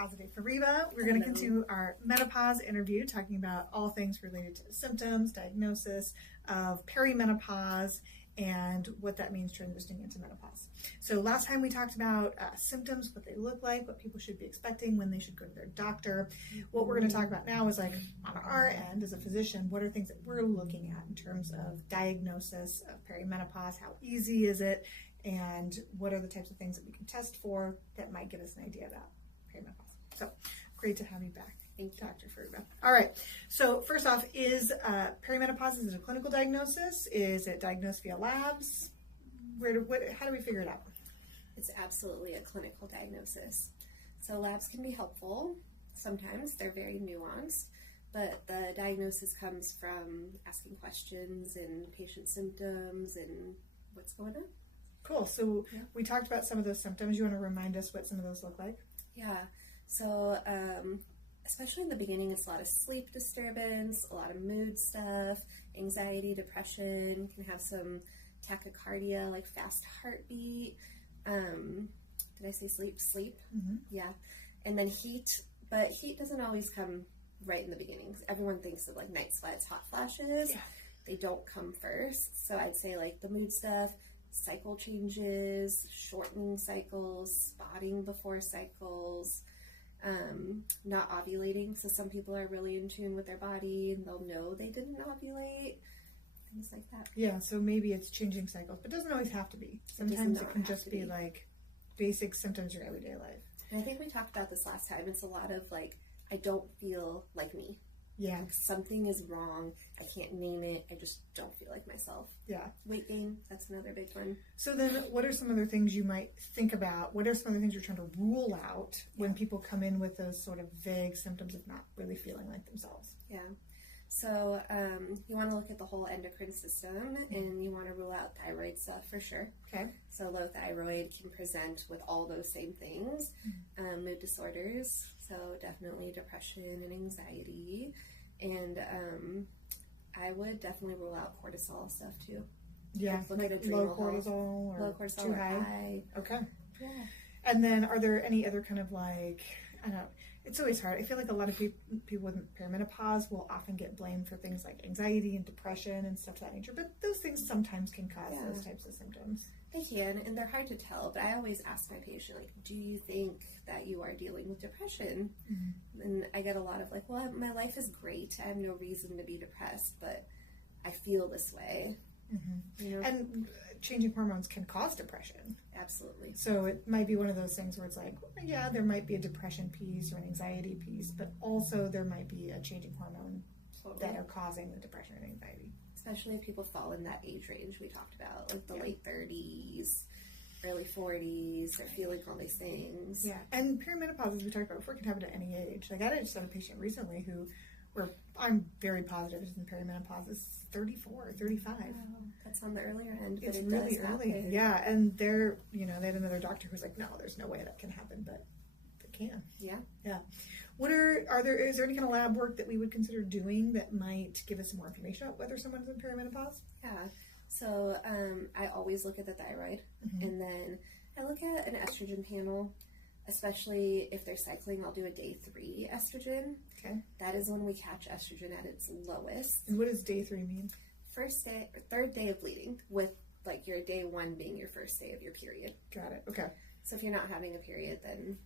Azadeh Fariba. We're going to continue our menopause interview, talking about all things related to symptoms, diagnosis of perimenopause, and what that means transitioning into menopause. So last time we talked about symptoms, what they look like, what people should be expecting, when they should go to their doctor. What we're going to talk about now is, like, on our end as a physician, what are things that we're looking at in terms of diagnosis of perimenopause? How easy is it? And what are the types of things that we can test for that might give us an idea about perimenopause? So great to have you back. Thank you, Dr. Fariba. All right. So first off, is perimenopause, is it a clinical diagnosis? Is it diagnosed via labs? How do we figure it out? It's absolutely a clinical diagnosis. So labs can be helpful. Sometimes they're very nuanced, but the diagnosis comes from asking questions and patient symptoms and what's going on. Cool. So we talked about some of those symptoms. You want to remind us what some of those look like? Yeah. So especially in the beginning, it's a lot of sleep disturbance, a lot of mood stuff, anxiety, depression, can have some tachycardia, like fast heartbeat. Did I say sleep? Sleep. Mm-hmm. Yeah. And then heat, but heat doesn't always come right in the beginning. Everyone thinks of like night sweats, hot flashes. Yeah. They don't come first. So I'd say like the mood stuff, cycle changes, shortening cycles, spotting before cycles, not ovulating. So some people are really in tune with their body and they'll know they didn't ovulate, things like that. Yeah, so maybe it's changing cycles, but it doesn't always have to be. Sometimes it can just be like basic symptoms of your everyday life. And I think we talked about this last time. It's a lot of like, I don't feel like me. Yeah. Like something is wrong. I can't name it. I just don't feel like myself. Yeah. Weight gain, that's another big one. So then what are some other things you might think about? What are some other things you're trying to rule out when people come in with those sort of vague symptoms of not really feeling like themselves? Yeah. So you want to look at the whole endocrine system, and you want to rule out thyroid stuff for sure. Okay. So low thyroid can present with all those same things. Mood disorders, so definitely depression and anxiety. And I would definitely rule out cortisol stuff too. Yeah, like low cortisol or low cortisol too or high. Okay. Yeah. And then are there any other kind of like, I don't know, it's always hard. I feel like a lot of people with perimenopause will often get blamed for things like anxiety and depression and stuff of that nature, but those things sometimes can cause those types of symptoms. They can, and they're hard to tell, but I always ask my patient, like, do you think that you are dealing with depression? Mm-hmm. And I get a lot of like, well, my life is great. I have no reason to be depressed, but I feel this way. Mm-hmm. You know? And changing hormones can cause depression. Absolutely. So it might be one of those things where it's like, well, yeah, there might be a depression piece or an anxiety piece, but also there might be a changing hormone that are causing the depression and anxiety. Especially if people fall in that age range we talked about, like the late 30s, early 40s, they're feeling all these things. Yeah, and perimenopause, as we talked about before, can happen at any age. Like I just had a patient recently where I'm very positive is in perimenopause, is 34 or 35. Wow, that's on the earlier end, but it's it really does early. happen. Yeah, and they had another doctor who's like, no, there's no way that can happen, but it can. Yeah. Yeah. Is there any kind of lab work that we would consider doing that might give us some more information about whether someone's in perimenopause? Yeah. So I always look at the thyroid, and then I look at an estrogen panel, especially if they're cycling. I'll do a day 3 estrogen. Okay. That is when we catch estrogen at its lowest. And what does day 3 mean? Third day of bleeding, with like your day 1 being your first day of your period. Got it. Okay. So if you're not having a period, then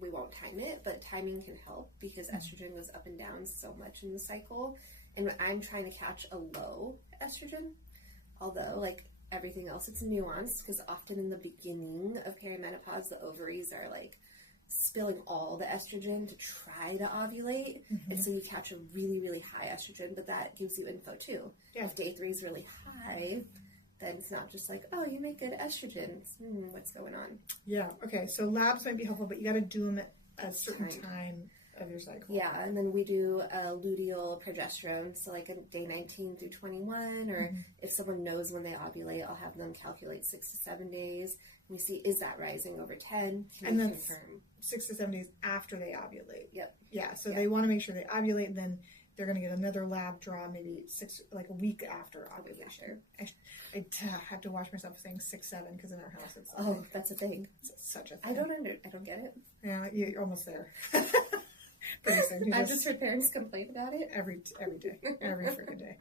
we won't time it, but timing can help because estrogen goes up and down so much in the cycle. And I'm trying to catch a low estrogen, although like everything else, it's nuanced because often in the beginning of perimenopause, the ovaries are like spilling all the estrogen to try to ovulate. And so you catch a really, really high estrogen, but that gives you info too. Yeah. If day 3 is really high, then it's not just like, oh, you make good estrogen. It's, what's going on? Yeah, okay. So labs might be helpful, but you got to do them at a certain time of your cycle. Yeah, and then we do a luteal progesterone, so like a day 19 through 21, or if someone knows when they ovulate, I'll have them calculate 6 to 7 days. And we see, is that rising over 10? And then confirm 6 to 7 days after they ovulate. Yep. Yeah, so they want to make sure they ovulate, and then they're going to get another lab draw maybe a week after ovulation. I have to watch myself saying 6, 7 because in our house it's that's a thing. It's such a thing. I don't get it. Yeah, you're almost there. Pretty soon. I've just heard parents complain about it every day, every freaking day.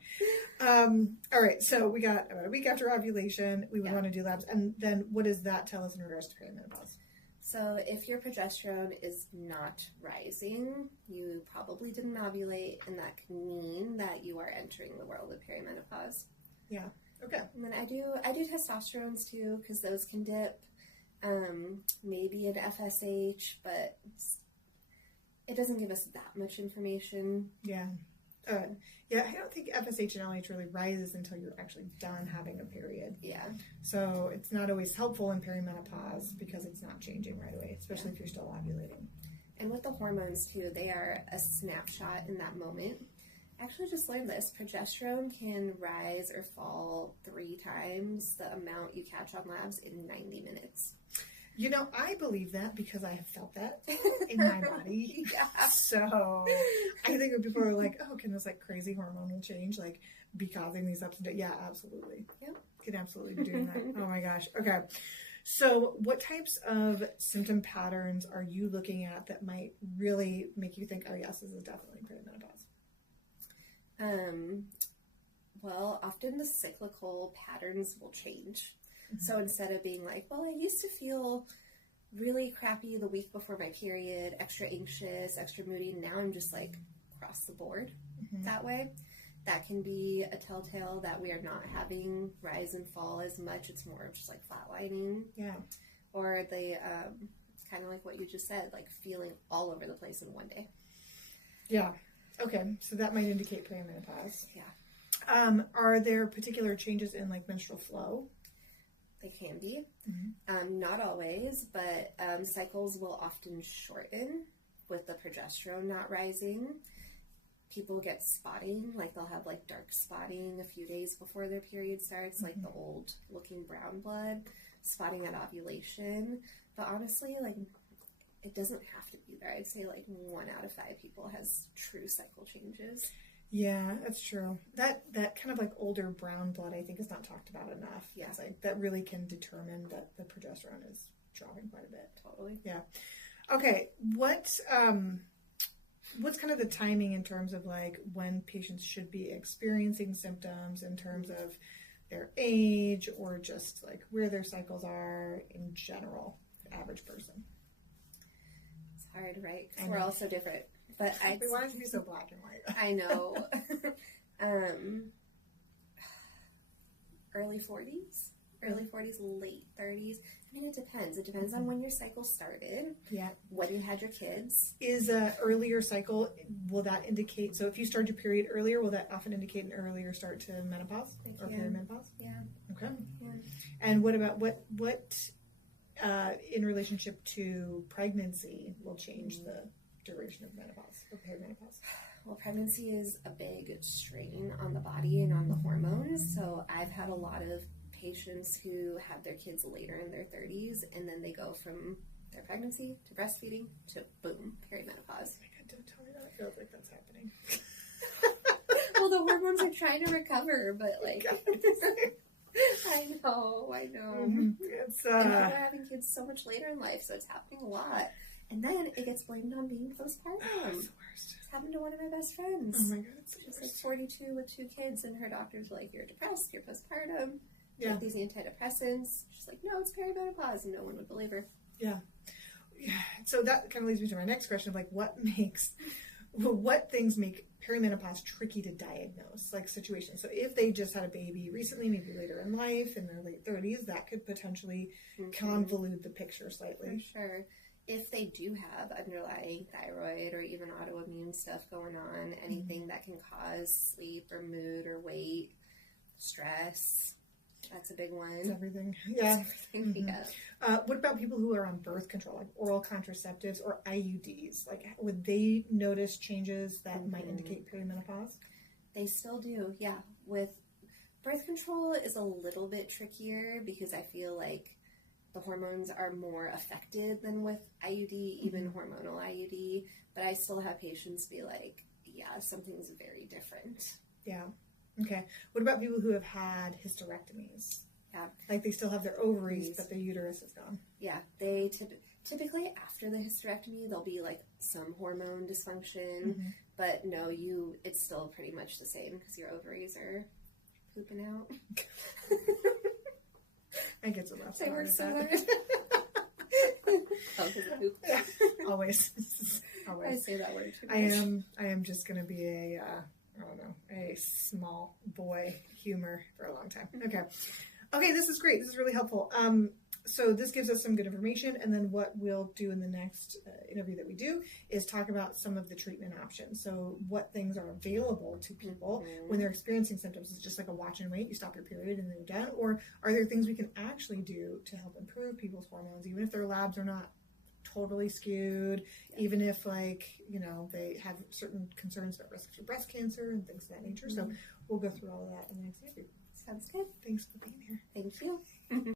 All right, so we got about a week after ovulation. We would want to do labs, and then what does that tell us in regards to perimenopause? So if your progesterone is not rising, you probably didn't ovulate, and that can mean that you are entering the world of perimenopause. Yeah. Okay. And then I do testosterones too, because those can dip. Maybe an FSH, but it doesn't give us that much information. Yeah. Yeah, I don't think FSH and LH really rises until you're actually done having a period. Yeah. So it's not always helpful in perimenopause because it's not changing right away, especially if you're still ovulating. And with the hormones too, they are a snapshot in that moment. I actually just learned this. Progesterone can rise or fall 3 times the amount you catch on labs in 90 minutes. You know, I believe that because I have felt that in my body. Yeah. So I think when people are like, oh, can this like crazy hormonal change like be causing these ups and downs? Yeah, absolutely. Yep. Can absolutely be doing that. Oh my gosh. Okay. So what types of symptom patterns are you looking at that might really make you think, oh yes, this is definitely perimenopause? Well, often the cyclical patterns will change. So instead of being like, well, I used to feel really crappy the week before my period, extra anxious, extra moody, now I'm just like across the board that way. That can be a telltale that we are not having rise and fall as much. It's more of just like flatlining. Yeah. Or they, kind of like what you just said, like feeling all over the place in one day. Yeah. Okay. So that might indicate perimenopause. Yeah. Are there particular changes in like menstrual flow? They can be. Not always, but cycles will often shorten with the progesterone not rising. People get spotting, like they'll have like dark spotting a few days before their period starts, like the old looking brown blood, spotting at ovulation. But honestly, like it doesn't have to be there. I'd say like 1 out of 5 people has true cycle changes. Yeah, that's true. That kind of like older brown blood, I think, is not talked about enough. Yeah. Like that really can determine that the progesterone is dropping quite a bit. Totally. Yeah. Okay. What's kind of the timing in terms of like when patients should be experiencing symptoms in terms of their age or just like where their cycles are in general, the average person? It's hard, right? Because we're all so different. But we want it to be so black and white. I know. Early 40s, late 30s. I mean, it depends. It depends on when your cycle started. Yeah. When you had your kids. Is a earlier cycle, will that indicate, so if you start your period earlier, will that often indicate an earlier start to menopause or perimenopause? Yeah. Okay. Yeah. And what about, what in relationship to pregnancy will change the duration of menopause or perimenopause? Well, pregnancy is a big strain on the body and on the hormones. So I've had a lot of patients who have their kids later in their 30s, and then they go from their pregnancy to breastfeeding to boom, perimenopause. Oh my God, don't tell me that. It feels like that's happening. Well, the hormones are trying to recover, but like, I know. Mm-hmm. It's and people are having kids so much later in life, so it's happening a lot. And then it gets blamed on being postpartum. Oh, it's the worst. It's happened to one of my best friends. Oh my God, it's the She's worst. like 42 with 2 kids, and her doctor's like, "You're depressed. You're postpartum. Yeah. Take these antidepressants." She's like, "No, it's perimenopause," and no one would believe her. Yeah. So that kind of leads me to my next question of like, what things make perimenopause tricky to diagnose, like situations. So if they just had a baby recently, maybe later in life, in their late 30s, that could potentially convolute the picture slightly. For sure. If they do have underlying thyroid or even autoimmune stuff going on, anything that can cause sleep or mood or weight, stress, that's a big one. It's everything. Yeah. It's everything. Yeah. What about people who are on birth control, like oral contraceptives or IUDs? Like, would they notice changes that might indicate perimenopause? They still do, yeah. With birth control is a little bit trickier because I feel like the hormones are more affected than with IUD, even hormonal IUD. But I still have patients be like, yeah, something's very different. Yeah. Okay. What about people who have had hysterectomies? Yeah. Like they still have their ovaries, but their uterus is gone. Yeah. They typically after the hysterectomy, there'll be like some hormone dysfunction, but no, it's still pretty much the same because your ovaries are pooping out. I get so lost. They work so hard. Oh, because of poop. Yeah. Always. I say that word too much. I am just going to be a small boy humor for a long time. Okay, this is great. This is really helpful. So this gives us some good information, and then what we'll do in the next interview that we do is talk about some of the treatment options. So what things are available to people when they're experiencing symptoms. Is it just like a watch and wait, you stop your period and then you're done? Or are there things we can actually do to help improve people's hormones, even if their labs are not totally skewed, even if they have certain concerns about risk for breast cancer and things of that nature. So we'll go through all of that in the next interview. Sounds good. Thanks for being here. Thank you.